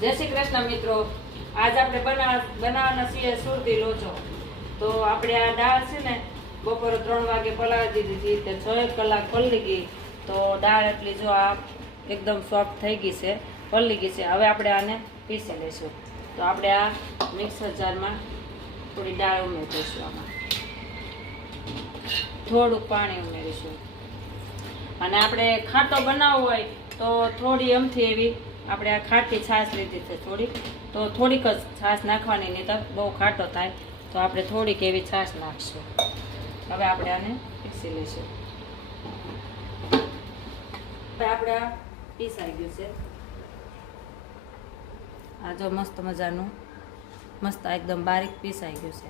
જય શ્રી કૃષ્ણ મિત્રો, આજ આપણે બનાવવાના છીએ સુરતી લોચો। તો આપણે આ દાળ છે ને બપોરે 3 વાગે પલાળી દીધી હતી, તે 6 કલાક પલળી ગઈ। તો દાળ એટલી જો આ એકદમ સોફ્ટ થઈ ગઈ છે, પલળી ગઈ છે। હવે આપણે આને પીસી લઈશું। તો આપણે આ મિક્સર જારમાં થોડી દાળ ઉમેરી દઈશું, આમાં થોડુંક પાણી ઉમેરીશું। અને આપણે ખાટો બનાવવો હોય તો થોડી અમથી એવી આપણે આ ખાટી છાશ લીધી છે તો થોડીક જ છાશ નાખવાની, નહીં તો બહુ ખાટો થાય। તો આપણે થોડીક એવી છાશ નાખશું। હવે આપણે આને પીસી લઈશું। હવે આપણે આ પીસાઈ ગયું છે। આ જો મસ્ત મજાનું મસ્ત એકદમ બારીક પીસાઈ ગયું છે।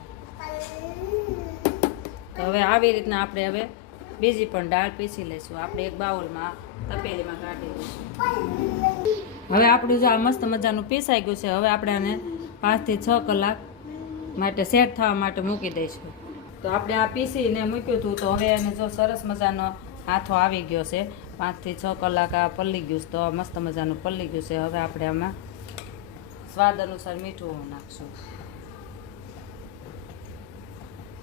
તો હવે આવી રીતના આપણે હવે બીજી પણ દાળ પીસી લઈશું। આપણે એક બાઉલમાં તપેલીમાં કાઢી લઈશું। હવે આપણું જો આ મસ્ત મજાનું પીસાઈ ગયું છે, હવે આપણે આને 5 થી 6 કલાક માટે સેટ થવા માટે મૂકી દઈશું। તો આપણે આ પીસીને મૂક્યું હતું, તો હવે એને જો સરસ મજાનો હાથો આવી ગયો છે। 5 થી 6 કલાક આ પલળી ગયું છે, તો મસ્ત મજાનું પલળી ગયું છે। હવે આપણે આમાં સ્વાદ અનુસાર મીઠું નાખશું।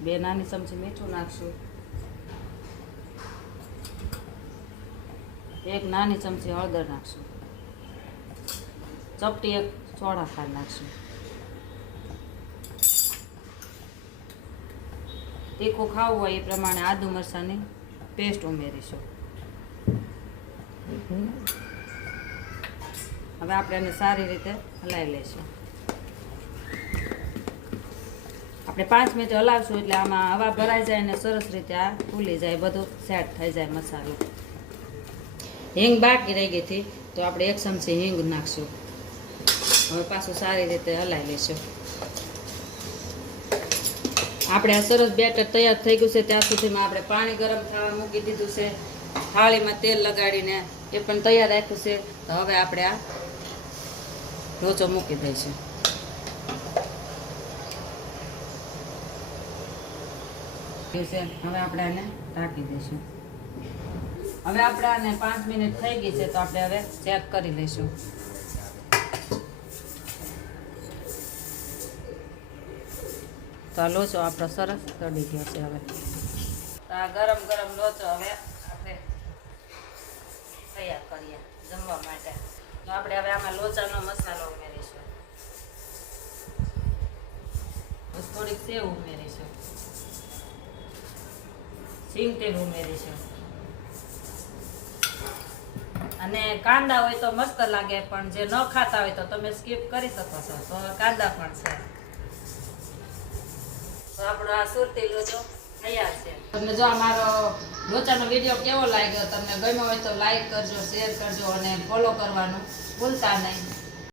2 નાની ચમચી મીઠું નાખશું। 1 નાની ચમચી હળદર નાખશું। ચપટી 1 સોડા ખાંડ નાખશું। તીખું ખાવું હોય એ પ્રમાણે આદુ મરચાંની પેસ્ટ ઉમેરીશું। હવે આપણે એને સારી રીતે હલાવી લઈશું। આપણે 5 મિનિટ હલાવશું એટલે આમાં હવા ભરાઈ જાય અને સરસ રીતે આ ફૂલી જાય, બધું સેટ થઈ જાય મસાલો। હિંગ બાકી રહી ગઈ હતી, તો આપણે 1 ચમચી હિંગ નાખશું। હવે પાછું સારી રીતે હલાવી લઈશું। આપણે આ સરસ બેટર તૈયાર થઈ ગયું છે, ત્યાં સુધીમાં આપણે પાણી ગરમ થવા મૂકી દીધું છે। થાળીમાં તેલ લગાડીને એ પણ તૈયાર રાખ્યું છે। તો હવે આપણે આ લોચો મૂકી દઈશું। હવે આપણે આને ઢાંકી દઈશું। હવે આપણે આને 5 મિનિટ થઈ ગઈ છે, તો આપણે હવે ચેક કરી લઈશું। તો આ લોચો આપણો સરસ તળી ગયો છે। હવે તો આ ગરમ ગરમ લોચો હવે આપણે તૈયાર કરીએ જમવા માટે। તો આપણે હવે આમાં લોચાનો મસાલો ઉમેરીશું, થોડીક સેવ ઉમેરીશું, સિંગ તેલ ઉમેરીશું। અને કાંદા હોય તો મસ્ત લાગે, પણ જે ન ખાતા હોય તો તમે સ્કીપ કરી શકો છો, તો કાંદા પણ છે। તો આપણો આ સુરતી લોચો તૈયાર છે। તમને જો અમારો લોચાનો વિડીયો કેવો લાગ્યો, તમને ગમ્યો હોય તો લાઈક કરજો, શેર કરજો અને ફોલો કરવાનું ભૂલતા નહીં।